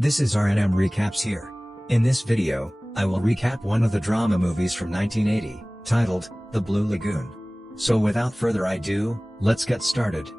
This is R&M Recaps here. In this video, I will recap one of the drama movies from 1980, titled, The Blue Lagoon. So without further ado, let's get started.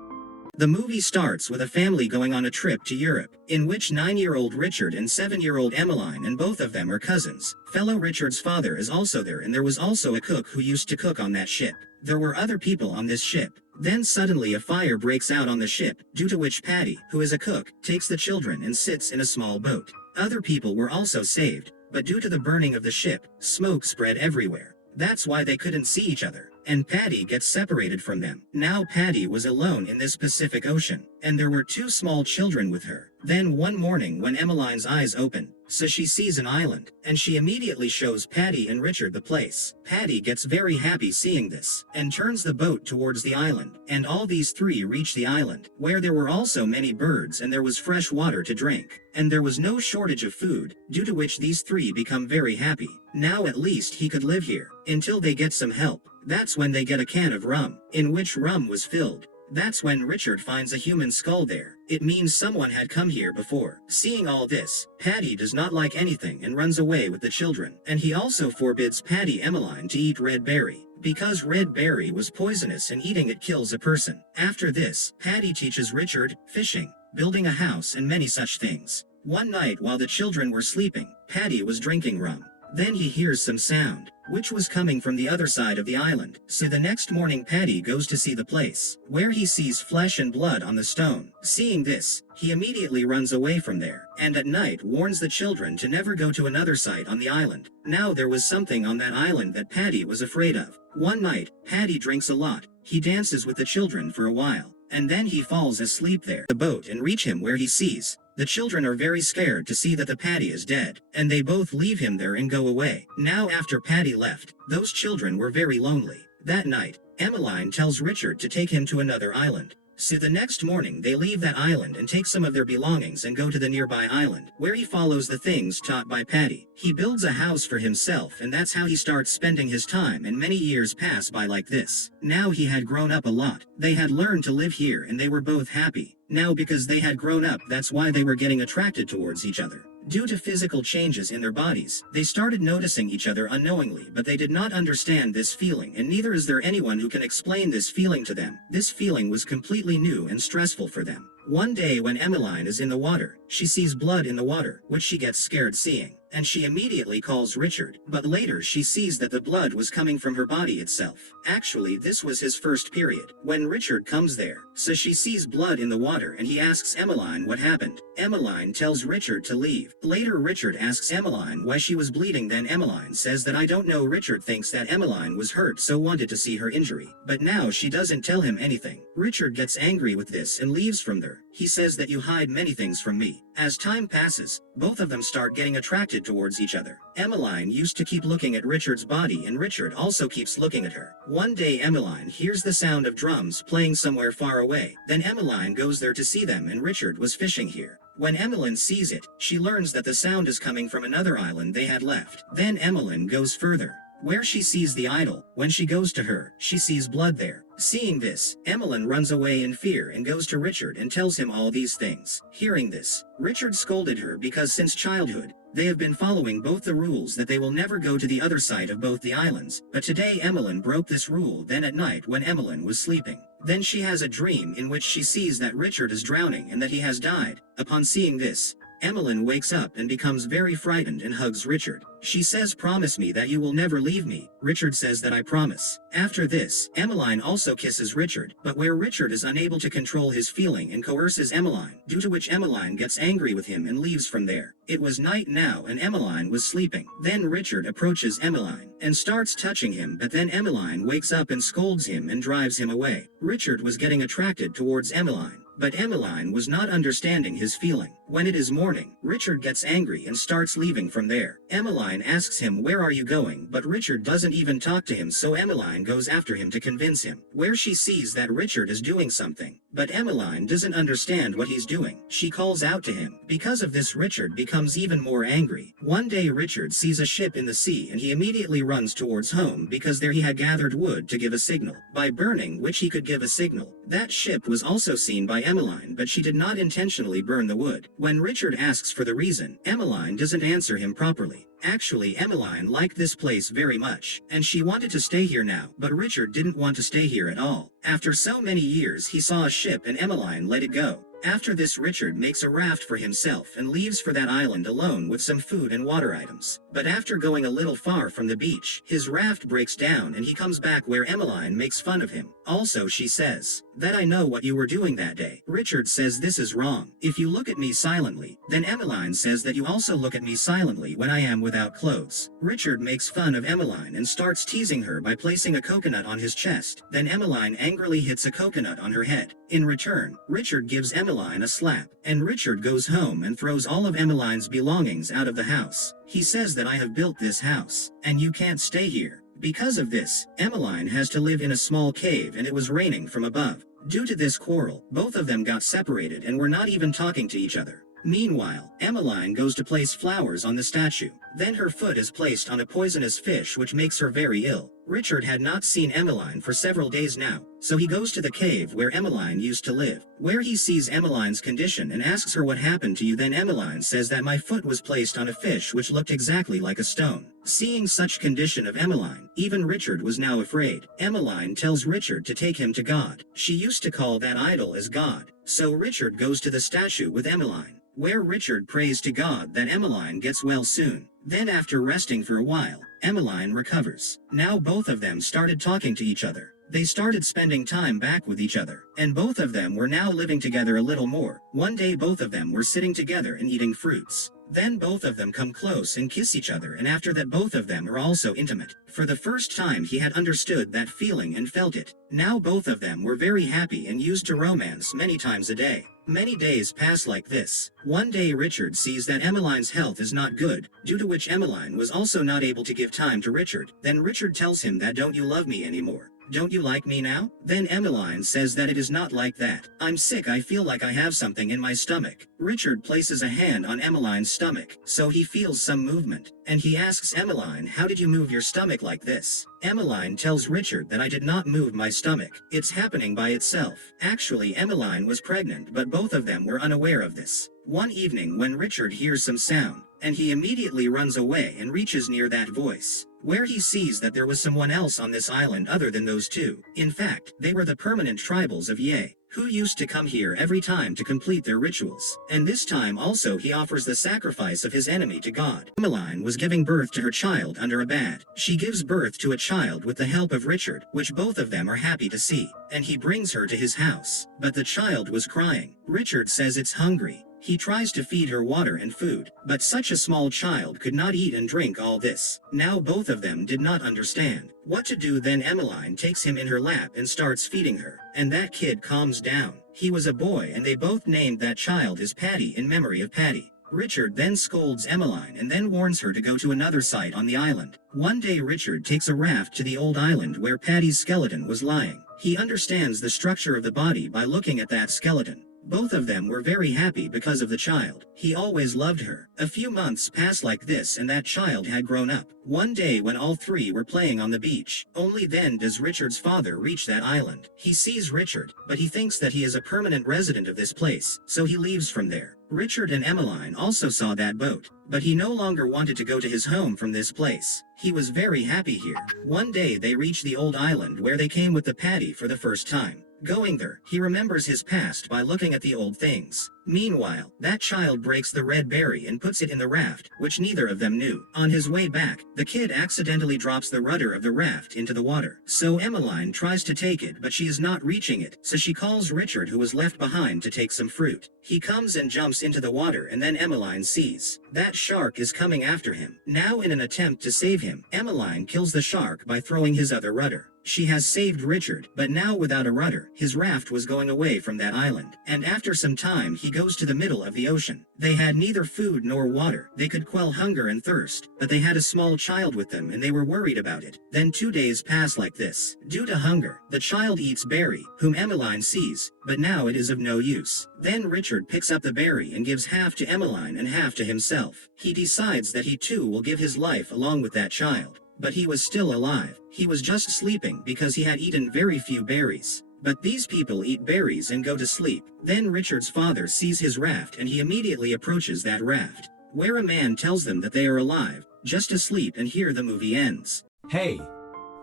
The movie starts with a family going on a trip to Europe, in which 9-year-old Richard and 7-year-old Emmeline, and both of them are cousins. Fellow Richard's father is also there, and there was also a cook who used to cook on that ship. There were other people on this ship. Then suddenly a fire breaks out on the ship, due to which Patty, who is a cook, takes the children and sits in a small boat. Other people were also saved, but due to the burning of the ship, smoke spread everywhere. That's why they couldn't see each other, and Patty gets separated from them. Now Patty was alone in this Pacific Ocean, and there were 2 small children with her. Then one morning when Emmeline's eyes open, so she sees an island, and she immediately shows Patty and Richard the place. Patty gets very happy seeing this, and turns the boat towards the island, and all these 3 reach the island, where there were also many birds and there was fresh water to drink, and there was no shortage of food, due to which these 3 become very happy. Now at least he could live here, until they get some help. That's when they get a can of rum, in which rum was filled. That's when Richard finds a human skull there. It means someone had come here before. Seeing all this, Patty does not like anything and runs away with the children. And he also forbids Patty Emmeline to eat red berry, because red berry was poisonous and eating it kills a person. After this, Patty teaches Richard fishing, building a house, and many such things. One night while the children were sleeping, Patty was drinking rum. Then he hears some sound, which was coming from the other side of the island. So the next morning Patty goes to see the place, where he sees flesh and blood on the stone. Seeing this, he immediately runs away from there, and at night warns the children to never go to another site on the island. Now there was something on that island that Patty was afraid of. One night, Patty drinks a lot. He dances with the children for a while, and then he falls asleep there. The boat and reach him where he sees. The children are very scared to see that the Patty is dead, and they both leave him there and go away. Now after Patty left, those children were very lonely. That night, Emmeline tells Richard to take him to another island. So the next morning they leave that island and take some of their belongings and go to the nearby island, where he follows the things taught by Patty. He builds a house for himself, and that's how he starts spending his time, and many years pass by like this. Now he had grown up a lot. They had learned to live here and they were both happy. Now because they had grown up, that's why they were getting attracted towards each other. Due to physical changes in their bodies, they started noticing each other unknowingly, but they did not understand this feeling, and neither is there anyone who can explain this feeling to them. This feeling was completely new and stressful for them. One day when Emmeline is in the water, she sees blood in the water, which she gets scared seeing, and she immediately calls Richard, but later she sees that the blood was coming from her body itself. Actually, this was his first period. When Richard comes there, so she sees blood in the water and he asks Emmeline what happened. Emmeline tells Richard to leave. Later Richard asks Emmeline why she was bleeding, then Emmeline says that I don't know. Richard thinks that Emmeline was hurt so wanted to see her injury, but now she doesn't tell him anything. Richard gets angry with this and leaves from there. He says that you hide many things from me. As time passes, both of them start getting attracted towards each other. Emmeline used to keep looking at Richard's body and Richard also keeps looking at her. One day Emmeline hears the sound of drums playing somewhere far away. Then Emmeline goes there to see them, and Richard was fishing here. When Emmeline sees it, she learns that the sound is coming from another island they had left. Then Emmeline goes further, where she sees the idol. When she goes to her, she sees blood there. Seeing this, Emmeline runs away in fear and goes to Richard and tells him all these things. Hearing this, Richard scolded her because since childhood, they have been following both the rules that they will never go to the other side of both the islands, but today Emmeline broke this rule. Then at night when Emmeline was sleeping, then she has a dream in which she sees that Richard is drowning and that he has died. Upon seeing this, Emmeline wakes up and becomes very frightened and hugs Richard. She says, "Promise me that you will never leave me." Richard says that I promise. After this, Emmeline also kisses Richard, but where Richard is unable to control his feeling and coerces Emmeline, due to which Emmeline gets angry with him and leaves from there. It was night now and Emmeline was sleeping. Then Richard approaches Emmeline and starts touching him, but then Emmeline wakes up and scolds him and drives him away. Richard was getting attracted towards Emmeline, but Emmeline was not understanding his feeling. When it is morning, Richard gets angry and starts leaving from there. Emmeline asks him, "Where are you going?" But Richard doesn't even talk to him, so Emmeline goes after him to convince him, where she sees that Richard is doing something. But Emmeline doesn't understand what he's doing. She calls out to him. Because of this, Richard becomes even more angry. One day Richard sees a ship in the sea and he immediately runs towards home because there he had gathered wood to give a signal, by burning which he could give a signal. That ship was also seen by Emmeline, but she did not intentionally burn the wood. When Richard asks for the reason, Emmeline doesn't answer him properly. Actually, Emmeline liked this place very much, and she wanted to stay here now, but Richard didn't want to stay here at all. After so many years he saw a ship and Emmeline let it go. After this, Richard makes a raft for himself and leaves for that island alone with some food and water items. But after going a little far from the beach, his raft breaks down and he comes back where Emmeline makes fun of him. Also she says, "That I know what you were doing that day." Richard says this is wrong. "If you look at me silently." Then Emmeline says that you also look at me silently when I am without clothes. Richard makes fun of Emmeline and starts teasing her by placing a coconut on his chest. Then Emmeline angrily hits a coconut on her head. In return, Richard gives Emmeline a slap, and Richard goes home and throws all of Emmeline's belongings out of the house. He says that I have built this house, and you can't stay here. Because of this, Emmeline has to live in a small cave and it was raining from above. Due to this quarrel, both of them got separated and were not even talking to each other. Meanwhile, Emmeline goes to place flowers on the statue. Then her foot is placed on a poisonous fish which makes her very ill. Richard had not seen Emmeline for several days now, so he goes to the cave where Emmeline used to live, where he sees Emmeline's condition and asks her what happened to you. Then Emmeline says that my foot was placed on a fish which looked exactly like a stone. Seeing such condition of Emmeline, even Richard was now afraid. Emmeline tells Richard to take him to God. She used to call that idol as God. So Richard goes to the statue with Emmeline, where Richard prays to God that Emmeline gets well soon. Then after resting for a while, Emmeline recovers. Now both of them started talking to each other. They started spending time back with each other, and both of them were now living together a little more. One day both of them were sitting together and eating fruits. Then both of them come close and kiss each other, and after that both of them are also intimate. For the first time he had understood that feeling and felt it. Now both of them were very happy and used to romance many times a day. Many days pass like this. One day Richard sees that Emmeline's health is not good, due to which Emmeline was also not able to give time to Richard. Then Richard tells him that don't you love me anymore? Don't you like me now? Then Emmeline says that it is not like that. I'm sick, I feel like I have something in my stomach. Richard places a hand on Emmeline's stomach, so he feels some movement, and he asks Emmeline, how did you move your stomach like this? Emmeline tells Richard that I did not move my stomach, it's happening by itself. Actually Emmeline was pregnant, but both of them were unaware of this. One evening when Richard hears some sound, and he immediately runs away and reaches near that voice, where he sees that there was someone else on this island other than those two. In fact, they were the permanent tribals of Ye, who used to come here every time to complete their rituals. And this time also he offers the sacrifice of his enemy to God. Emmeline was giving birth to her child under a bed. She gives birth to a child with the help of Richard, which both of them are happy to see, and he brings her to his house. But the child was crying. Richard says it's hungry. He tries to feed her water and food, but such a small child could not eat and drink all this. Now both of them did not understand what to do. Then Emmeline takes him in her lap and starts feeding her, and that kid calms down. He was a boy and they both named that child as Patty in memory of Patty. Richard then scolds Emmeline and then warns her to go to another site on the island. One day Richard takes a raft to the old island where Patty's skeleton was lying. He understands the structure of the body by looking at that skeleton. Both of them were very happy because of the child. He always loved her. A few months passed like this and that child had grown up. One day when all three were playing on the beach, only then does Richard's father reach that island. He sees Richard, but he thinks that he is a permanent resident of this place, so he leaves from there. Richard and Emmeline also saw that boat, but he no longer wanted to go to his home from this place. He was very happy here. One day they reach the old island where they came with the Patty for the first time. Going there, he remembers his past by looking at the old things. Meanwhile, that child breaks the red berry and puts it in the raft, which neither of them knew. On his way back, the kid accidentally drops the rudder of the raft into the water. So Emmeline tries to take it, but she is not reaching it, so she calls Richard, who was left behind, to take some fruit. He comes and jumps into the water, and then Emmeline sees that shark is coming after him. Now in an attempt to save him, Emmeline kills the shark by throwing his other rudder. She has saved Richard, but now without a rudder, his raft was going away from that island, and after some time he goes to the middle of the ocean. They had neither food nor water. They could quell hunger and thirst, but they had a small child with them and they were worried about it. Then 2 days pass like this. Due to hunger, the child eats berry, whom Emmeline sees, but now it is of no use. Then Richard picks up the berry and gives half to Emmeline and half to himself. He decides that he too will give his life along with that child. But he was still alive. He was just sleeping because he had eaten very few berries. But these people eat berries and go to sleep. Then Richard's father sees his raft and he immediately approaches that raft, where a man tells them that they are alive, just asleep, and here the movie ends. Hey,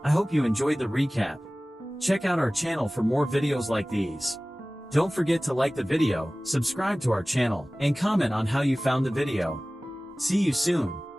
I hope you enjoyed the recap. Check out our channel for more videos like these. Don't forget to like the video, subscribe to our channel, and comment on how you found the video. See you soon.